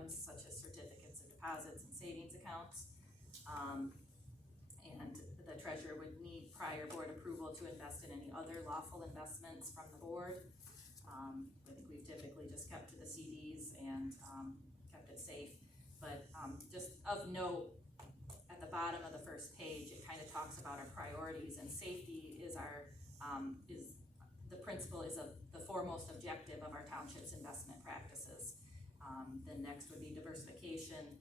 items such as certificates of deposits and savings accounts. And the treasurer would need prior board approval to invest in any other lawful investments from the board. I think we've typically just kept to the CDs and kept it safe. But just of note, at the bottom of the first page, it kind of talks about our priorities, and safety is our the principle is the foremost objective of our township's investment practices. Then next would be diversification,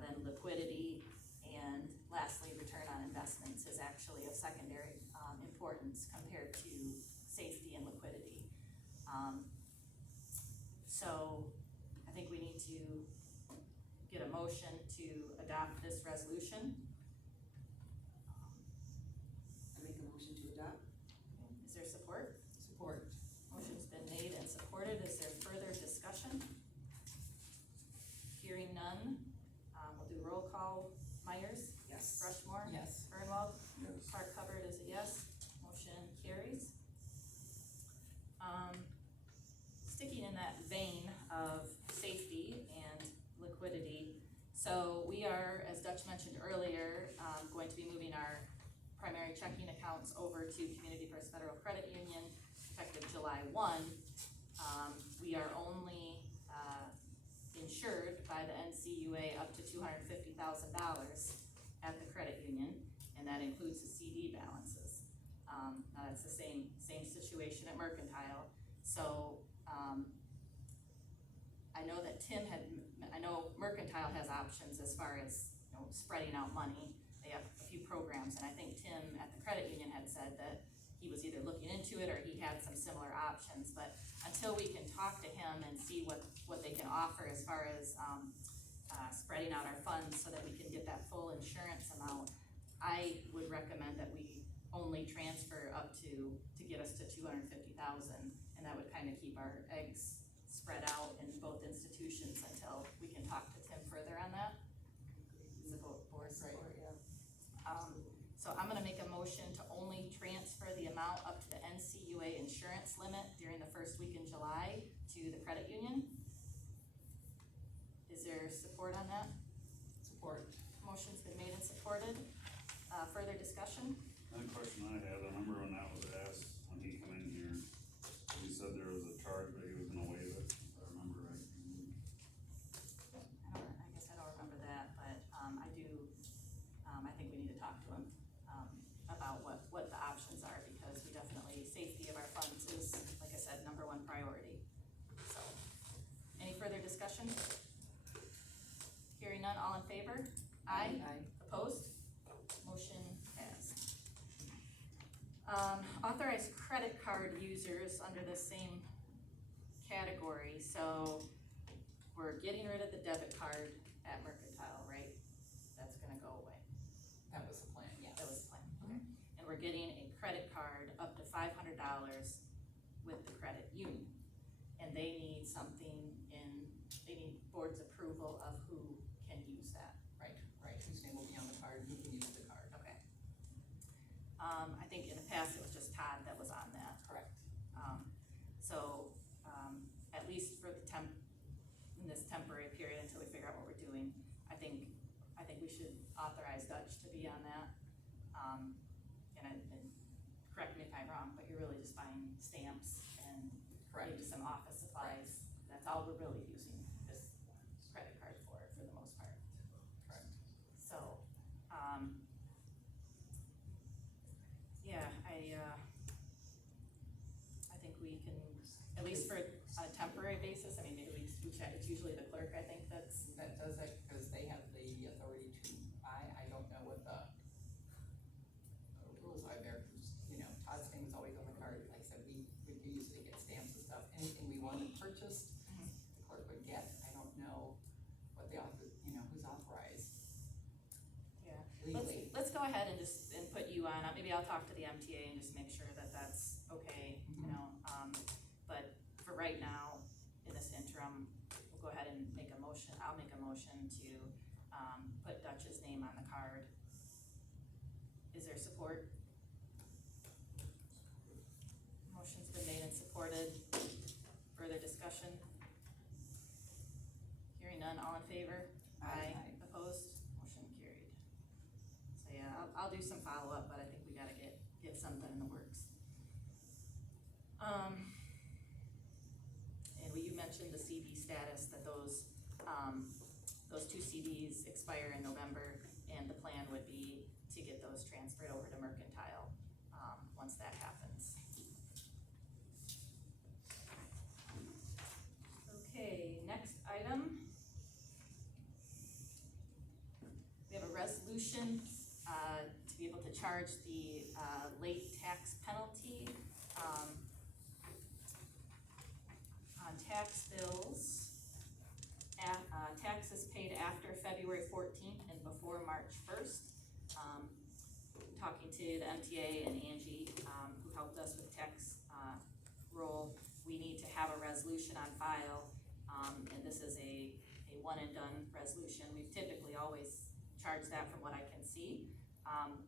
then liquidity, and lastly, return on investments is actually of secondary importance compared to safety and liquidity. So I think we need to get a motion to adopt this resolution. I make a motion to adopt. Is there support? Support. Motion's been made and supported. Is there further discussion? Hearing none, we'll do roll call. Myers? Yes. Rushmore? Yes. Burnwald? Yes. Clark Hubbard is a yes. Motion carries. Sticking in that vein of safety and liquidity, so we are, as Dutch mentioned earlier, going to be moving our primary checking accounts over to Community First Federal Credit Union effective July 1. We are only insured by the NCUA up to $250,000 at the credit union, and that includes the CD balances. Now that's the same situation at Mercantile. So I know Mercantile has options as far as spreading out money. They have a few programs, and I think Tim at the credit union had said that he was either looking into it or he had some similar options. But until we can talk to him and see what they can offer as far as spreading out our funds so that we can get that full insurance amount, I would recommend that we only transfer up to get us to $250,000, and that would kind of keep our eggs spread out in both institutions until we can talk to Tim further on that. Is the board support? Yeah. So I'm gonna make a motion to only transfer the amount up to the NCUA insurance limit during the first week in July to the credit union. Is there support on that? Support. Motion's been made and supported. Further discussion? Another question I had, I remember when that was asked, when he come in here, he said there was a charge, but he was gonna waive it, if I remember right. I guess I don't remember that, but I do, I think we need to talk to him about what the options are, because we definitely, safety of our funds is, like I said, number one priority. So, any further discussion? Hearing none, all in favor? Aye. Opposed? Motion passed. Authorized credit card users under the same category. So we're getting rid of the debit card at Mercantile, right? That's gonna go away. That was the plan, yes. That was the plan, okay. And we're getting a credit card up to $500 with the credit union. And they need something they need board's approval of who can use that. Right, whose name will be on the card, who can use the card. Okay. I think in the past it was just Todd that was on that. Correct. So, at least for in this temporary period until we figure out what we're doing, I think we should authorize Dutch to be on that. And correct me if I'm wrong, but you're really just buying stamps and Correct. maybe some office supplies. That's all we're really using this credit card for the most part. Correct. So, yeah, I think we can, at least for a temporary basis, I mean, maybe we check, it's usually the clerk, I think that does that, because they have the authority to buy. I don't know what the rules are there, because, Todd's name is always on the card. Like I said, we usually get stamps and stuff. Anything we wanted purchased, the clerk would get. I don't know what the who's authorized yeah. legally. Let's go ahead and put you on, maybe I'll talk to the MTA and just make sure that that's okay, but for right now, in this interim, we'll go ahead and make a motion, I'll make a motion to, put Dutch's name on the card. Is there support? Motion's been made and supported. Further discussion? Hearing none, all in favor? Aye. Opposed? Motion carried. So yeah, I'll do some follow-up, but I think we gotta get something in the works. And you mentioned the CD status, that those two CDs expire in November, and the plan would be to get those transferred over to Mercantile, once that happens. Okay, next item. We have a resolution, to be able to charge the, late tax penalty, on tax bills. Taxes paid after February 14th and before March 1st. Talking to the MTA and Angie, who helped us with tax, roll, we need to have a resolution on file, and this is a one and done resolution. We've typically always charged that from what I can see,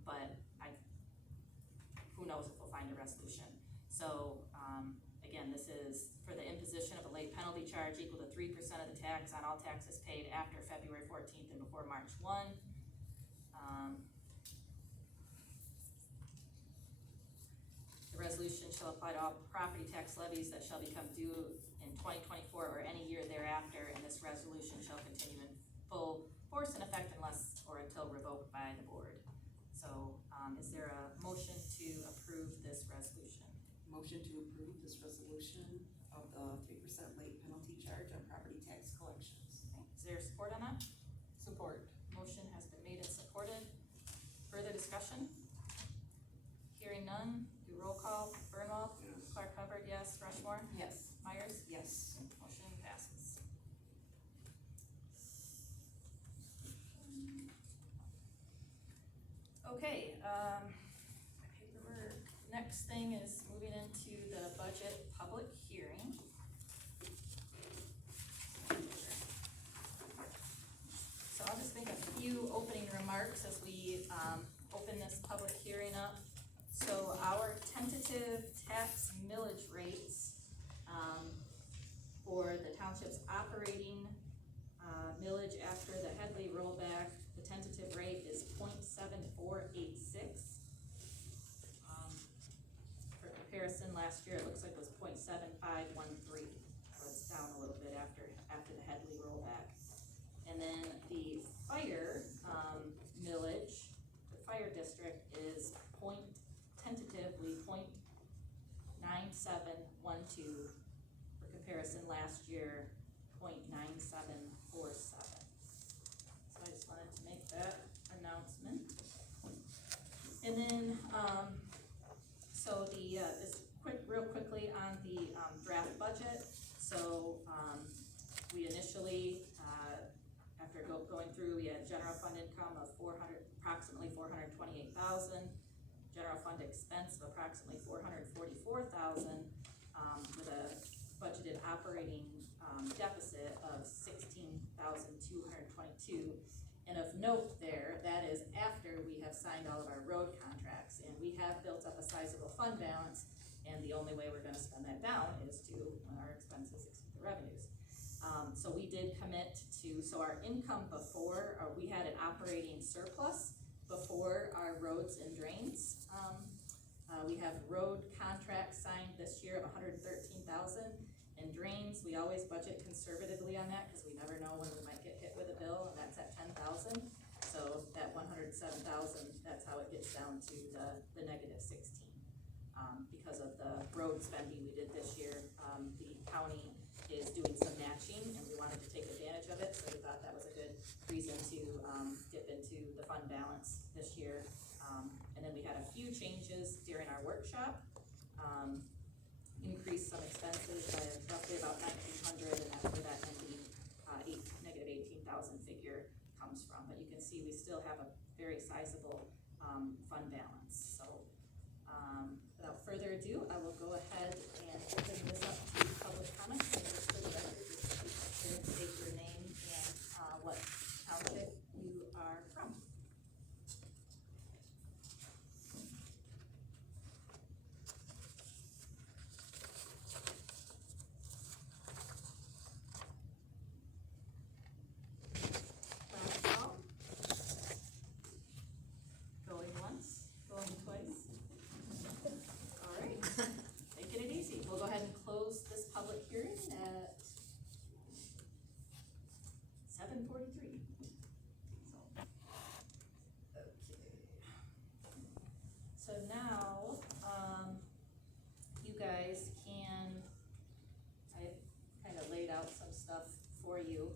but who knows if we'll find a resolution. So, again, this is for the imposition of a late penalty charge equal to 3% of the tax on all taxes paid after February 14th and before March 1. The resolution shall apply to all property tax levies that shall become due in 2024 or any year thereafter, and this resolution shall continue in full force and effect unless or until revoked by the board. So, is there a motion to approve this resolution? Motion to approve this resolution of the 3% late penalty charge on property tax collections. Okay. Is there support on that? Support. Motion has been made and supported. Further discussion? Hearing none, do roll call. Burnwald? Yes. Clark Hubbard, yes. Rushmore? Yes. Myers? Yes. Motion passes. Okay, paperwork. Next thing is moving into the budget public hearing. So I'll just make a few opening remarks as we, open this public hearing up. So our tentative tax millage rates, for the township's operating, millage after the Headley rollback, the tentative rate is 0.7486. For comparison, last year it looks like it was 0.7513, so it's down a little bit after the Headley rollback. And then the fire, millage, the fire district is tentatively 0.9712. For comparison, last year, 0.9747. So I just wanted to make that announcement. And then, so the, real quickly on the, draft budget. So, we initially, after going through, we had general fund income of approximately 428,000, general fund expense of approximately 444,000, with a budgeted operating, deficit of 16,222. And of note there, that is after we have signed all of our road contracts, and we have built up a sizable fund balance, and the only way we're gonna spend that down is to, when our expenses exceed the revenues. So we did commit to, so our income before, we had an operating surplus before our roads and drains. We have road contracts signed this year of 113,000, and drains, we always budget conservatively on that, cause we never know when we might get hit with a bill, and that's at 10,000. So that 107,000, that's how it gets down to the negative 16. Because of the road spending we did this year, the county is doing some matching, and we wanted to take advantage of it, so we thought that was a good reason to, dip into the fund balance this year. And then we had a few changes during our workshop, increased some expenses by roughly about 1,900, and that's where that ending, negative 18,000 figure comes from. But you can see we still have a very sizable, fund balance. So, without further ado, I will go ahead and open this up to public comments. And just for the record, stuff for you.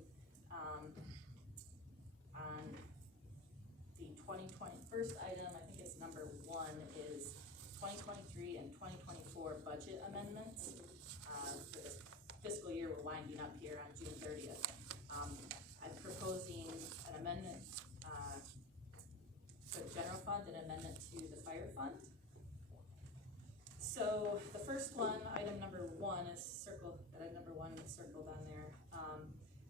On the first item, I think it's number 1, is 2023 and 2024 budget amendments. For this fiscal year, we're winding up here on June 30th. I'm proposing an amendment for the general fund, an amendment to the fire fund. So the first one, item number 1 is circled, item number 1 is circled on there.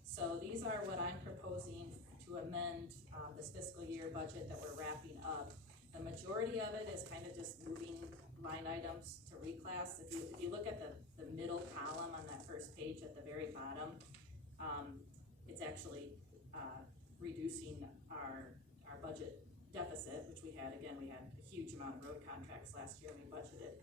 So these are what I'm proposing to amend this fiscal year budget that we're wrapping up. The majority of it is kind of just moving line items to reclass. If you look at the middle column on that first page at the very bottom, it's actually reducing our budget deficit, which we had a huge amount of road contracts last year, and we budgeted,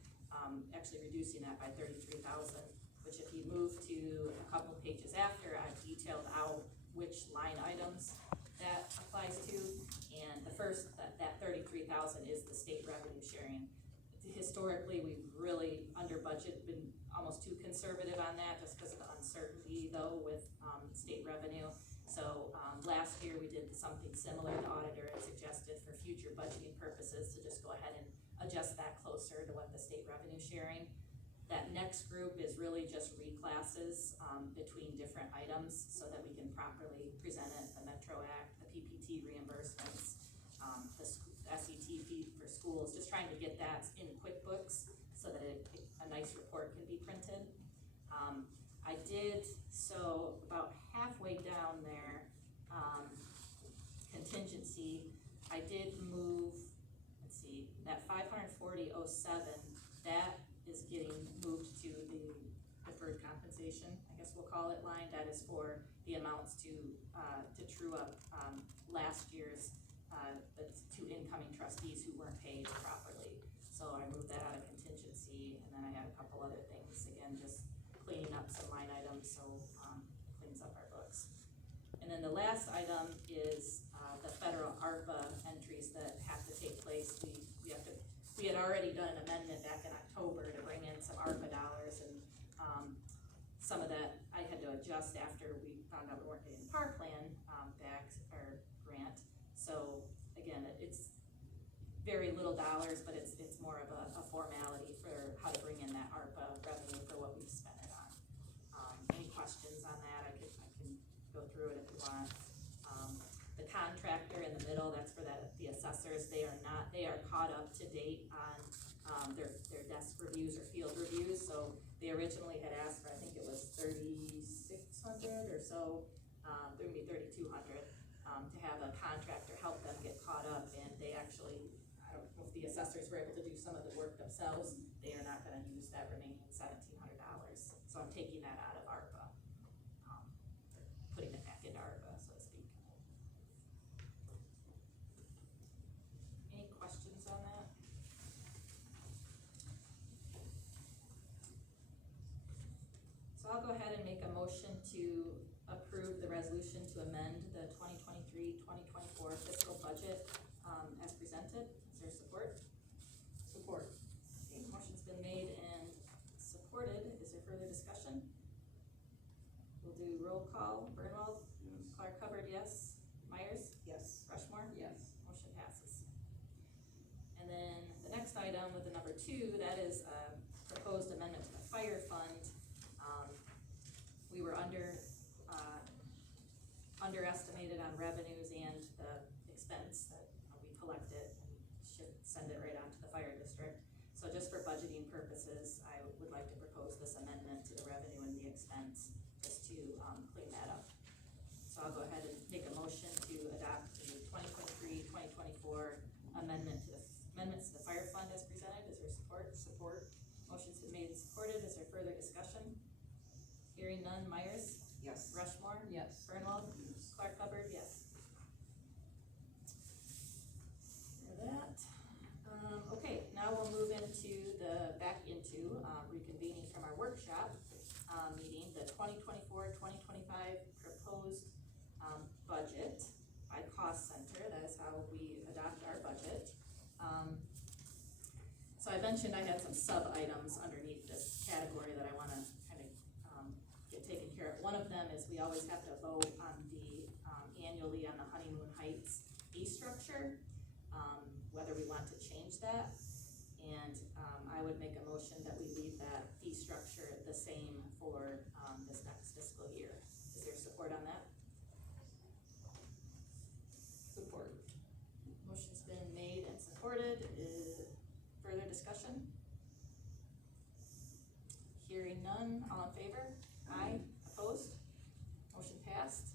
actually reducing that by 33,000, which if you move to a couple pages after, I've detailed out which line items that applies to, and the first, that 33,000 is the state revenue sharing. Historically, we've really under budget, been almost too conservative on that, just because of the uncertainty though with state revenue. So last year we did something similar. The auditor had suggested for future budgeting purposes to just go ahead and adjust that closer to what the state revenue sharing. That next group is really just reclasses between different items so that we can properly present it, the Metro Act, the PPT reimbursements, the SET fee for schools, just trying to get that in QuickBooks so that a nice report can be printed. I did, so about halfway down there, contingency, I did move, let's see, that 540.07, that is getting moved to the deferred compensation, I guess we'll call it, line. That is for the amounts to true up last year's the 2 incoming trustees who weren't paid properly. So I moved that out of contingency, and then I had a couple other things, again, just cleaning up some line items, so cleans up our books. And then the last item is the federal ARPA entries that have to take place. We had already done an amendment back in October to bring in some ARPA dollars, and some of that I had to adjust after we found out we weren't getting the PAR plan back, or grant. So again, it's very little dollars, but it's more of a formality for how to bring in that ARPA revenue for what we've spent it on. Any questions on that? I can go through it if you want. The contractor in the middle, that's for the assessors. They are caught up to date on their desk reviews or field reviews. So they originally had asked for, I think it was 3,600 or so, maybe 3,200, to have a contractor help them get caught up. And they actually, I don't know if the assessors were able to do some of the work themselves. They are not going to use that remaining $1,700. So I'm taking that out of ARPA, putting it back into ARPA, so to speak. Any questions on that? So I'll go ahead and make a motion to approve the resolution to amend the 2023-2024 fiscal budget as presented. Is there support? Support. Okay, motion's been made and supported. Is there further discussion? We'll do roll call. Bernwald? Yes. Clark Hubbard, yes. Myers? Yes. Rushmore? Yes. Motion passes. And then the next item with the number 2, that is a proposed amendment to the fire fund. We were underestimated on revenues and the expense that we collected, and should send it right on to the fire district. So just for budgeting purposes, I would like to propose this amendment to the revenue and the expense, just to clean that up. So I'll go ahead and make a motion to adopt the 2023-2024 amendments to the fire fund as presented. Is there support? Support. Motion's been made and supported. Is there further discussion? Hearing none. Myers? Yes. Rushmore? Yes. Bernwald? Yes. Clark Hubbard? Yes. For that. Okay, now we'll move back into reconvening from our workshop meeting, the 2024-2025 proposed budget by cost center. That is how we adopt our budget. So I mentioned I had some sub items underneath this category that I want to kind of get taken care of. One of them is we we always have to vote on the, annually on the Honeymoon Heights fee structure, whether we want to change that. And, I would make a motion that we leave that fee structure the same for, this next fiscal year. Is there support on that? Support. Motion's been made and supported. Is further discussion? Hearing none, all in favor? Aye. Opposed? Motion passed.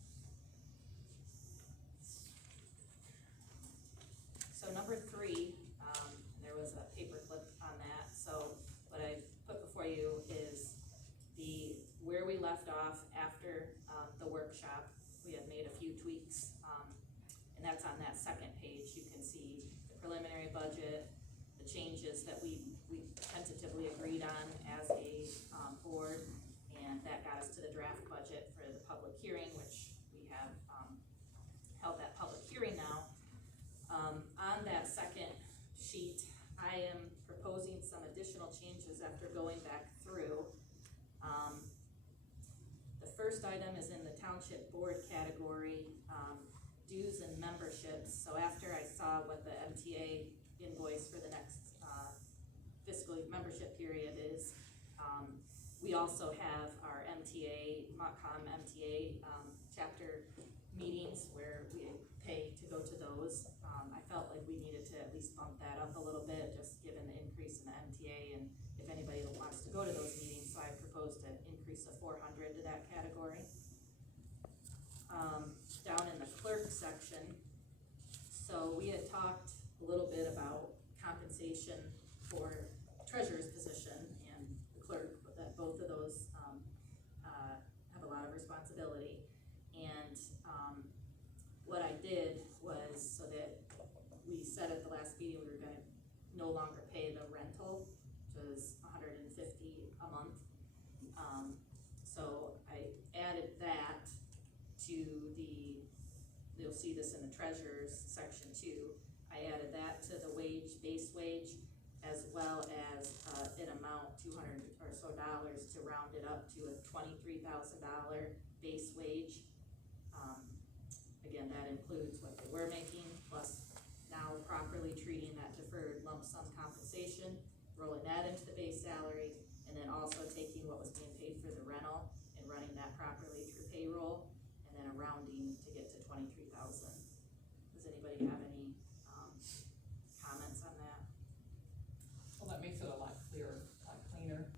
So number 3, there was a paperclip on that, so what I put before you is where we left off after, the workshop. We had made a few tweaks, and that's on that second page. You can see the preliminary budget, the changes that we tentatively agreed on as a, board, and that got us to the draft budget for the public hearing, which we have, held that public hearing now. On that second sheet, I am proposing some additional changes after going back through. The first item is in the Township Board category, dues and memberships. So after I saw what the MTA invoice for the next, fiscal membership period is, we also have our MTA, Montcalm MTA, chapter meetings where we pay to go to those. I felt like we needed to at least bump that up a little bit, just given the increase in the MTA and if anybody wants to go to those meetings, so I proposed an increase of 400 to that category. Down in the clerk section, so we had talked a little bit about compensation for treasurer's position and the clerk, but that both of those, have a lot of responsibility. And, what I did was, so that we said at the last meeting, we were gonna no longer pay the rental, which was $150 a month. So I added that to you'll see this in the treasurer's section too. I added that to the base wage, as well as, an amount, $200 or so to round it up to a $23,000 base wage. Again, that includes what they were making, plus now properly treating that deferred lump sum compensation, rolling that into the base salary, and then also taking what was being paid for the rental and running that properly through payroll, and then a rounding to get to 23,000. Does anybody have any, comments on that? Well, that makes it a lot clearer, a lot cleaner.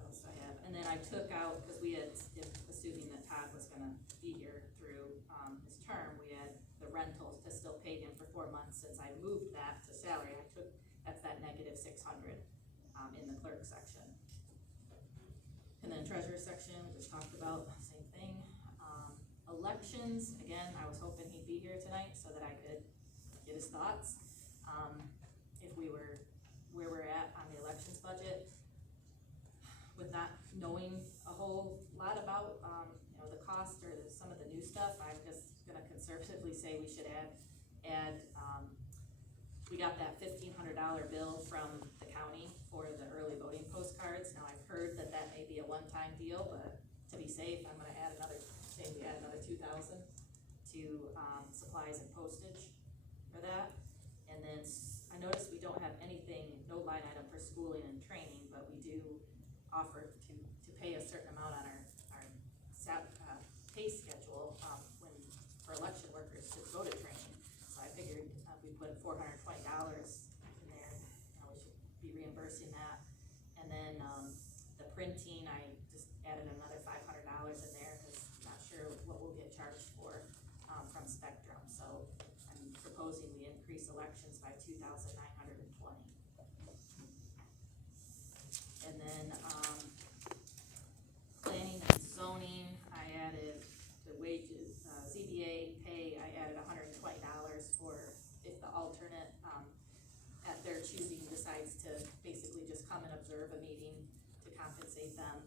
What else do I have? And then I took out, because we had, assuming that Todd was gonna be here through, his term, we had the rental to still pay him for 4 months. Since I moved that to salary, that's that -600, in the clerk section. And then treasurer section, we just talked about, same thing. Elections, again, I was hoping he'd be here tonight so that I could get his thoughts. If we were where we're at on the elections budget, with not knowing a whole lot about, the cost or some of the new stuff, I'm just gonna conservatively say we should add, we got that $1,500 bill from the county for the early voting postcards. Now, I've heard that may be a one-time deal, but to be safe, I'm gonna add we add another $2,000 to, supplies and postage for that. And then I noticed we don't have anything, no line item for schooling and training, but we do offer to pay a certain amount on our pay schedule, for election workers to go to training. So I figured, we put $420 in there, we should be reimbursing that. And then, the printing, I just added another $500 in there, cause I'm not sure what we'll get charged for, from Spectrum. So I'm proposing we increase elections by $2,920. And then, planning and zoning, I added the wages, ZBA pay, I added $120 for if the alternate, at their choosing decides to basically just come and observe a meeting, to compensate them,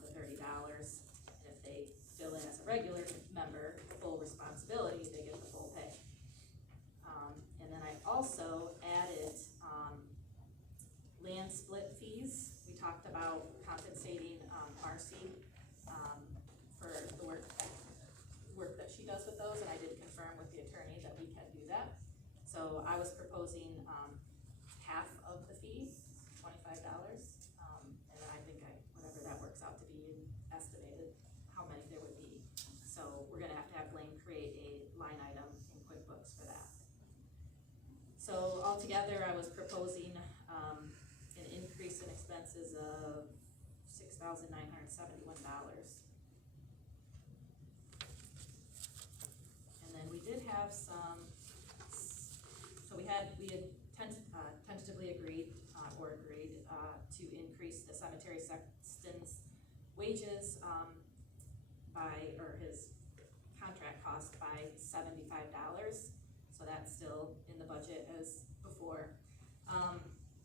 the $30. And if they fill in as a regular member, full responsibility, they get the full pay. And then I also added, land split fees. We talked about compensating, Marcy, for the work that she does with those, and I did confirm with the attorney that we can do that. So I was proposing, half of the fee, $25, and then I think whatever that works out to be, estimated how many there would be. So we're gonna have Blaine create a line item in QuickBooks for that. So altogether, I was proposing, an increase in expenses of $6,971. And then we did have some, so we had tentatively agreed to increase the cemetery sexton's wages, or his contract cost by $75. So that's still in the budget as before.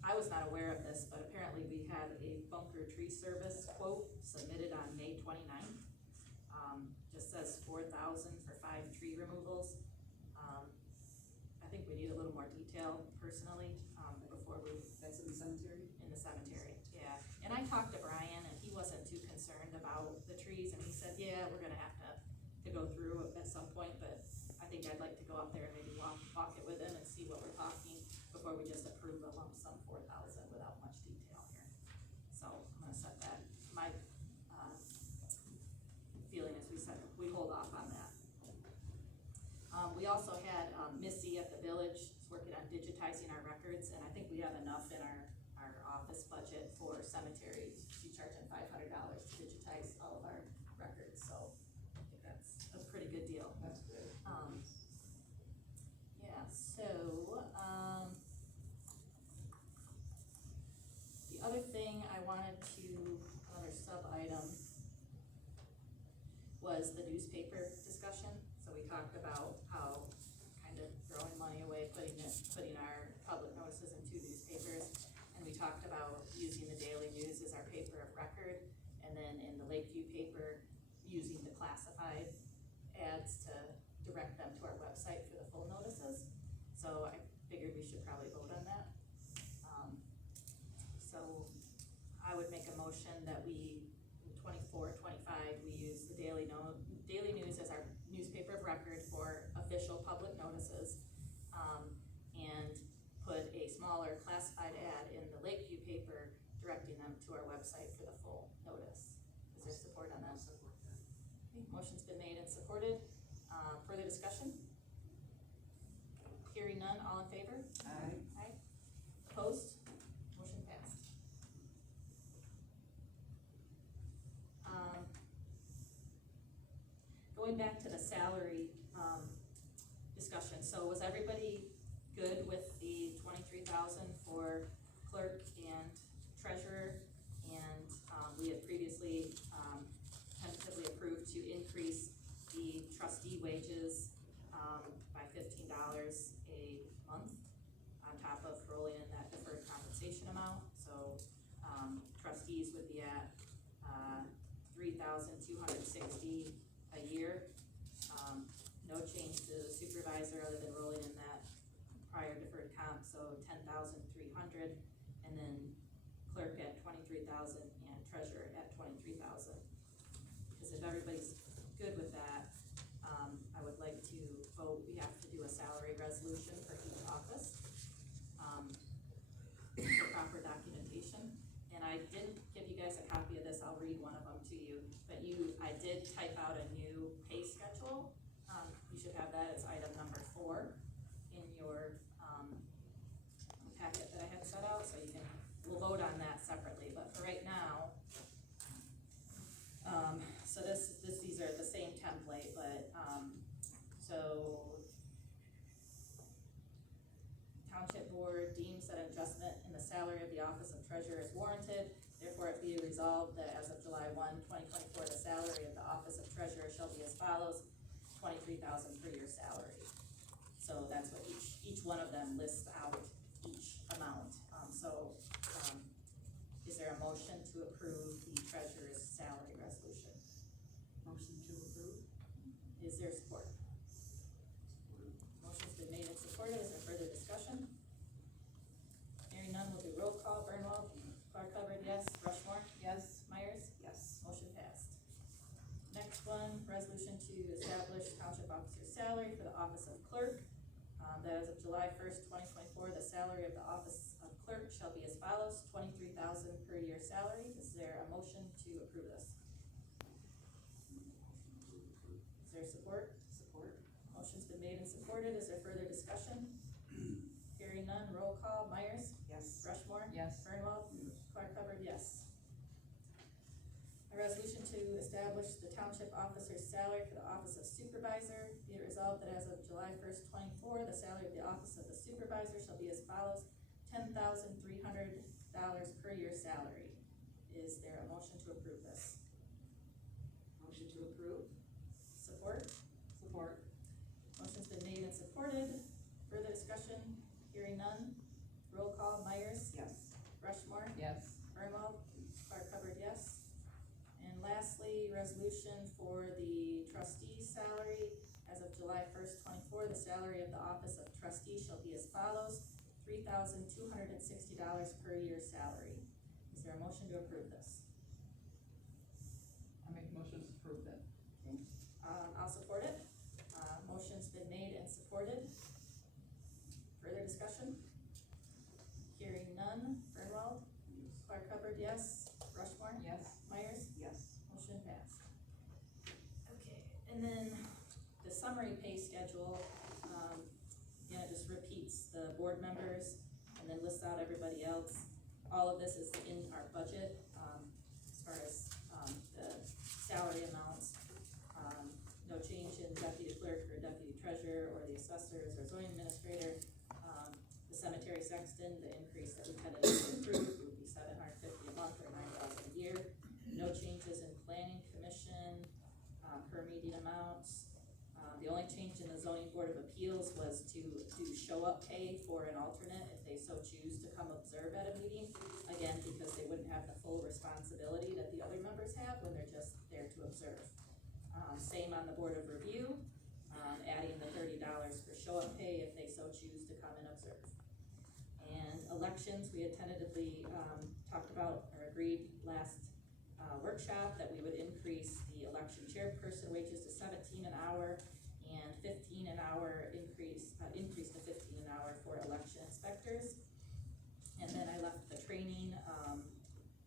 I was not aware of this, but apparently we had a bunker tree service quote submitted on May 29th. Just says $4,000 for 5 tree removals. I think we need a little more detail personally, before we. That's in the cemetery? In the cemetery, yeah. And I talked to Brian and he wasn't too concerned about the trees, and he said, yeah, we're gonna have to go through at some point, but I think I'd like to go up there and maybe walk it with him and see what we're talking before we just approve a lump sum $4,000 without much detail here. So I'm gonna set that, my, feeling is we hold off on that. We also had, Missy at the village is working on digitizing our records, and I think we have enough in our office budget for cemeteries. She's charging $500 to digitize all of our records, so I think that's a pretty good deal. That's good. Yeah, so, the other thing I wanted to, another sub-item was the newspaper discussion. So we talked about how kind of throwing money away, putting our public notices in 2 newspapers. And we talked about using the Daily News as our paper of record, and then in the Lakeview paper, using the classified ads to direct them to our website for the full notices. So I figured we should probably vote on that. So I would make a motion that we, in 24, 25, we use the Daily News as our newspaper of record for official public notices, and put a smaller classified ad in the Lakeview paper directing them to our website for the full notice. Is there support on that? Support that. Okay, motion's been made and supported. Further discussion? Hearing none, all in favor? Aye. Aye. Opposed? Motion passed. Going back to the salary, discussion, so was everybody good with the $23,000 for clerk and treasurer? And, we had previously, tentatively approved to increase the trustee wages, by $15 a month on top of rolling in that deferred compensation amount. So, trustees would be at, $3,260 a year. No change to the supervisor other than rolling in that prior deferred comp, so $10,300, and then clerk at $23,000 and treasurer at $23,000. Because if everybody's good with that, I would like to vote, we have to do a salary resolution for each office, for proper documentation. And I did give you guys a copy of this, I'll read one of them to you, but I did type out a new pay schedule. You should have that as item number 4 in your, packet that I had set out, so we'll vote on that separately, but for right now, so these are the same template, but, so Township Board deems that adjustment in the salary of the office of treasurer is warranted. Therefore, it be resolved that as of July 1, 2024, the salary of the office of treasurer shall be as follows: $23,000 per year salary. So that's what each one of them lists out each amount. Is there a motion to approve the treasurer's salary resolution? Motion to approve? Is there support? Motion's been made and supported. Is there further discussion? Hearing none, we'll do roll call. Burnwell? Clark Hubbard, yes. Rush one, resolution to establish township officer's salary for the office of clerk. That as of July 1st, 2024, the salary of the office of clerk shall be as follows: $23,000 per year salary. Is there a motion to approve this? Is there support? Support. Motion's been made and supported. Is there further discussion? Hearing none, roll call. Myers? Yes. Rushmore? Yes. Burnwell? Yes. Clark Hubbard, yes. A resolution to establish the township officer's salary for the office of supervisor. Be it resolved that as of July 1st, 24, the salary of the office of the supervisor shall be as follows: $10,300 per year salary. Is there a motion to approve this? Motion to approve. Support? Support. Motion's been made and supported. Further discussion? Hearing none. Roll call. Myers? Yes. Rushmore? Yes. Burnwell? Clark Hubbard, yes. And lastly, resolution for the trustee salary. As of July 1st, 24, the salary of the office of trustee shall be as follows: $3,260 per year salary. Is there a motion to approve this? I make motion to approve that. I'll support it. Motion's been made and supported. Further discussion? Hearing none. Burnwell? Yes. Clark Hubbard, yes. Rushmore? Yes. Myers? Yes. Motion passed. Okay, and then the summary pay schedule, again, it just repeats the board members and then lists out everybody else. All of this is in our budget, as far as, the salary amounts. No change in deputy clerk or deputy treasurer or the assessors or zoning administrator. The cemetery sexton, the increase that we tentatively approved would be $750 a month or $9,000 a year. No changes in planning commission, per meeting amounts. The only change in the zoning board of appeals was to do show-up pay for an alternate if they so choose to come observe at a meeting. Again, because they wouldn't have the full responsibility that the other members have when they're just there to observe. Same on the board of review, adding the $30 for show-up pay if they so choose to come and observe. And elections, we had tentatively, talked about or agreed last workshop that we would increase the election chairperson wages to $17 an hour and $15 an hour increase to $15 an hour for election inspectors. And then I left the training,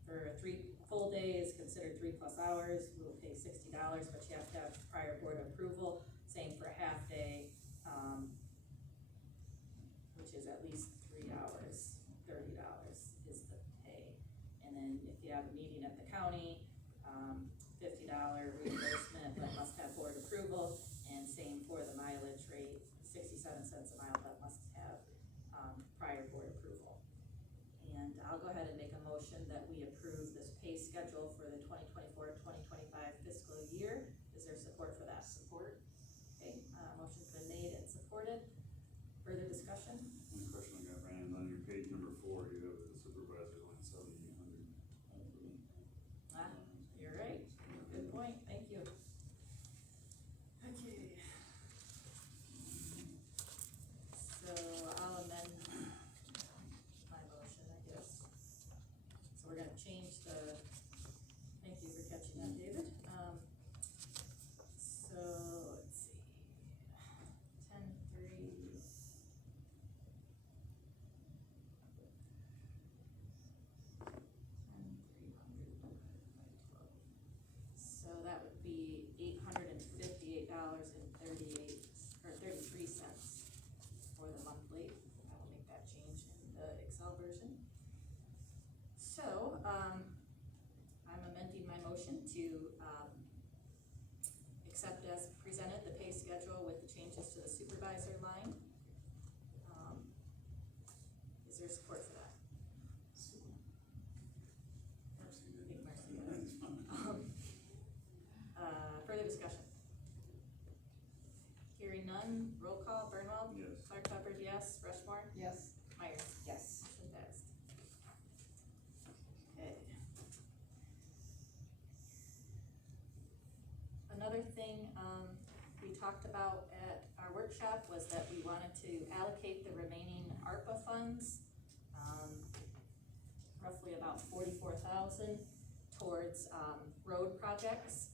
for 3 full days, considered 3+ hours, we will pay $60, but you have to have prior board approval. Same for a half day, which is at least 3 hours, $30 is the pay. And then if you have a meeting at the county, $50 reimbursement, but must have board approval. And same for the mileage rate, 67 cents a mile, but must have, prior board approval. And I'll go ahead and make a motion that we approve this pay schedule for the 2024-2025 fiscal year. Is there support for that? Support. Okay, motion's been made and supported. Further discussion? One question I got, Brandon, on your page number 4, you have the supervisor line 7,800. You're right. Good point. Thank you. Okay. So I'll amend my motion, I guess. So we're gonna change the, thank you for catching that, David. So let's see, 10-3. So that would be $858.38 or 33 cents for the monthly. I will make that change in the Excel version. So, I'm amending my motion to, accept as presented the pay schedule with the changes to the supervisor line. Is there support for that? I think Marcy got it. Further discussion? Hearing none, roll call. Burnwell? Yes. Clark Hubbard, yes. Rushmore? Yes. Myers? Yes. Motion passed. Okay. Another thing, we talked about at our workshop was that we wanted to allocate the remaining ARPA funds, roughly about $44,000 towards, road projects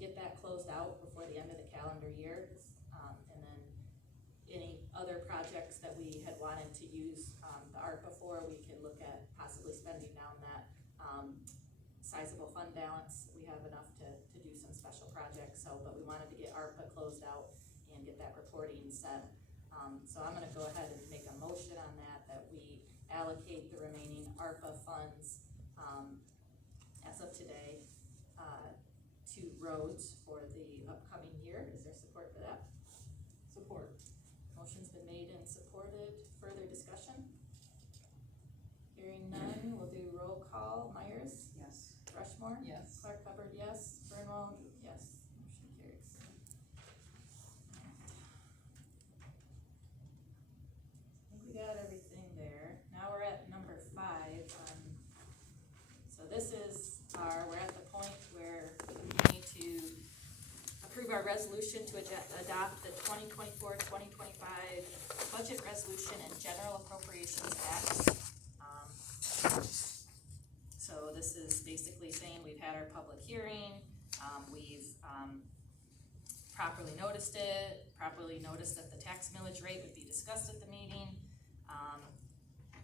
get that closed out before the end of the calendar year. And then any other projects that we had wanted to use, the ARPA for, we can look at possibly spending down that, sizable fund balance. We have enough to do some special projects, but we wanted to get ARPA closed out and get that reporting set. So I'm gonna go ahead and make a motion on that we allocate the remaining ARPA funds, as of today, to roads for the upcoming year. Is there support for that? Support. Motion's been made and supported. Further discussion? Hearing none, we'll do roll call. Myers? Yes. Rushmore? Yes. Clark Hubbard, yes. Burnwell? Yes. Motion carries. I think we got everything there. Now we're at number 5. So this is we're at the point where we need to approve our resolution to adopt the 2024-2025 Budget Resolution and General Appropriations Act. So this is basically saying we've had our public hearing, we've properly noticed that the tax millage rate would be discussed at the meeting,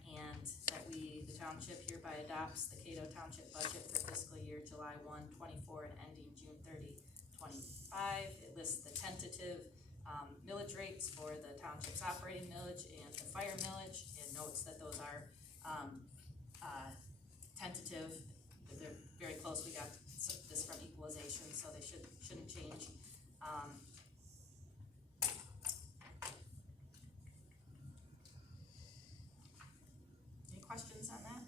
and that the township hereby adopts the Cato Township budget for fiscal year July 1, 24 and ending June 30, 25. It lists the tentative millage rates for the township's operating millage and the fire millage. It notes that those are tentative. They're very close. We got this from equalization, so they shouldn't change. Any questions on that?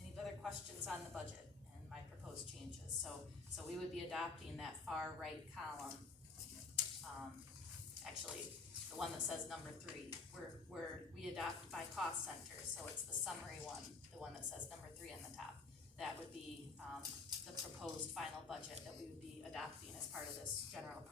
Any other questions on the budget and my proposed changes? So we would be adopting that far right column. Actually, the one that says number 3, we adopt by cost center, so it's the summary one, the one that says number 3 on the top. That would be the proposed final budget that we would be adopting as part of this general